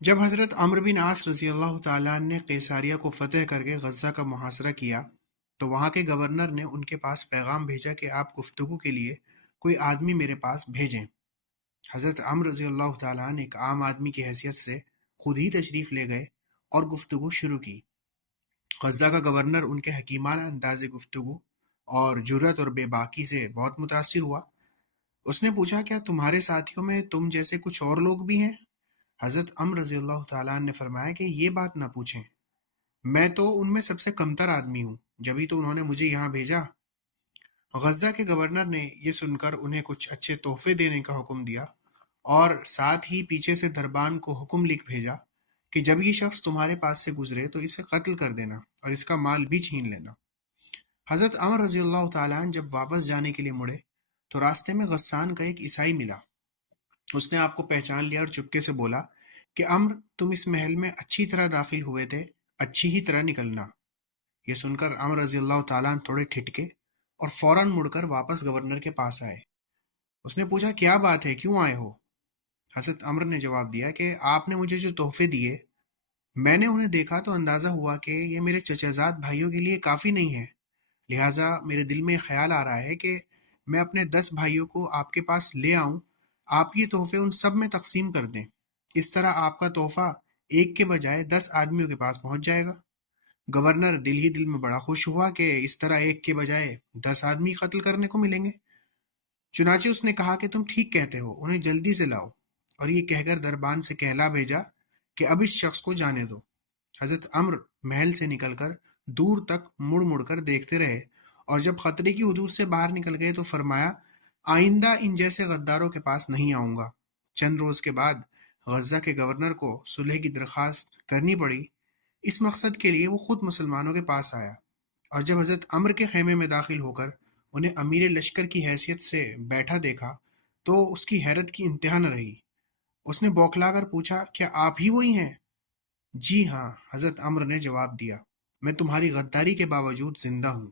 جب حضرت عمرو بن عاص رضی اللہ تعالیٰ عنہ نے قیصاریہ کو فتح کر کے غزہ کا محاصرہ کیا تو وہاں کے گورنر نے ان کے پاس پیغام بھیجا کہ آپ گفتگو کے لیے کوئی آدمی میرے پاس بھیجیں۔ حضرت عمرو رضی اللہ تعالیٰ عنہ ایک عام آدمی کی حیثیت سے خود ہی تشریف لے گئے اور گفتگو شروع کی۔ غزہ کا گورنر ان کے حکیمانہ انداز گفتگو اور جرأت اور بے باکی سے بہت متاثر ہوا۔ اس نے پوچھا، کیا تمہارے ساتھیوں میں تم جیسے کچھ اور لوگ بھی ہیں؟ حضرت عمرو رضی اللہ تعالیٰ عنہ نے فرمایا کہ یہ بات نہ پوچھیں، میں تو ان میں سب سے کمتر آدمی ہوں، جبھی تو انہوں نے مجھے یہاں بھیجا۔ غزہ کے گورنر نے یہ سن کر انہیں کچھ اچھے تحفے دینے کا حکم دیا اور ساتھ ہی پیچھے سے دربان کو حکم لکھ بھیجا کہ جب یہ شخص تمہارے پاس سے گزرے تو اسے قتل کر دینا اور اس کا مال بھی چھین لینا۔ حضرت عمر رضی اللہ تعالیٰ عنہ جب واپس جانے کے لیے مڑے تو راستے میں غسان کا ایک عیسائی ملا۔ اس نے آپ کو پہچان لیا اور چپکے سے بولا کہ عمر، تم اس محل میں اچھی طرح داخل ہوئے تھے، اچھی ہی طرح نکلنا۔ یہ سن کر عمر رضی اللہ تعالیٰ عنہ تھوڑے ٹھٹکے اور فوراً مڑ کر واپس گورنر کے پاس آئے۔ اس نے پوچھا، کیا بات ہے، کیوں آئے ہو؟ حضرت عمر نے جواب دیا کہ آپ نے مجھے جو تحفے دیے، میں نے انہیں دیکھا تو اندازہ ہوا کہ یہ میرے چچا زاد بھائیوں کے لیے کافی نہیں ہے، لہٰذا میرے دل میں خیال آ رہا ہے کہ میں اپنے 10 بھائیوں کو آپ کے پاس لے آؤں، آپ یہ تحفے ان سب میں تقسیم کر دیں، اس طرح آپ کا تحفہ ایک کے بجائے 10 آدمیوں کے پاس پہنچ جائے گا۔ گورنر دل ہی دل میں بڑا خوش ہوا کہ اس طرح ایک کے بجائے 10 آدمی قتل کرنے کو ملیں گے۔ چنانچہ اس نے کہا کہ تم ٹھیک کہتے ہو، انہیں جلدی سے لاؤ، اور یہ کہہ کر دربان سے کہلا بھیجا کہ اب اس شخص کو جانے دو۔ حضرت عمر محل سے نکل کر دور تک مڑ مڑ کر دیکھتے رہے، اور جب خطرے کی حدود سے باہر نکل گئے تو فرمایا، آئندہ ان جیسے غداروں کے پاس نہیں آؤں گا۔ چند روز کے بعد غزہ کے گورنر کو صلح کی درخواست کرنی پڑی۔ اس مقصد کے لیے وہ خود مسلمانوں کے پاس آیا، اور جب حضرت عمر کے خیمے میں داخل ہو کر انہیں امیر لشکر کی حیثیت سے بیٹھا دیکھا تو اس کی حیرت کی انتہا نہ رہی۔ اس نے بوکھلا کر پوچھا، کیا آپ ہی وہی ہیں؟ جی ہاں، حضرت عمر نے جواب دیا، میں تمہاری غداری کے باوجود زندہ ہوں۔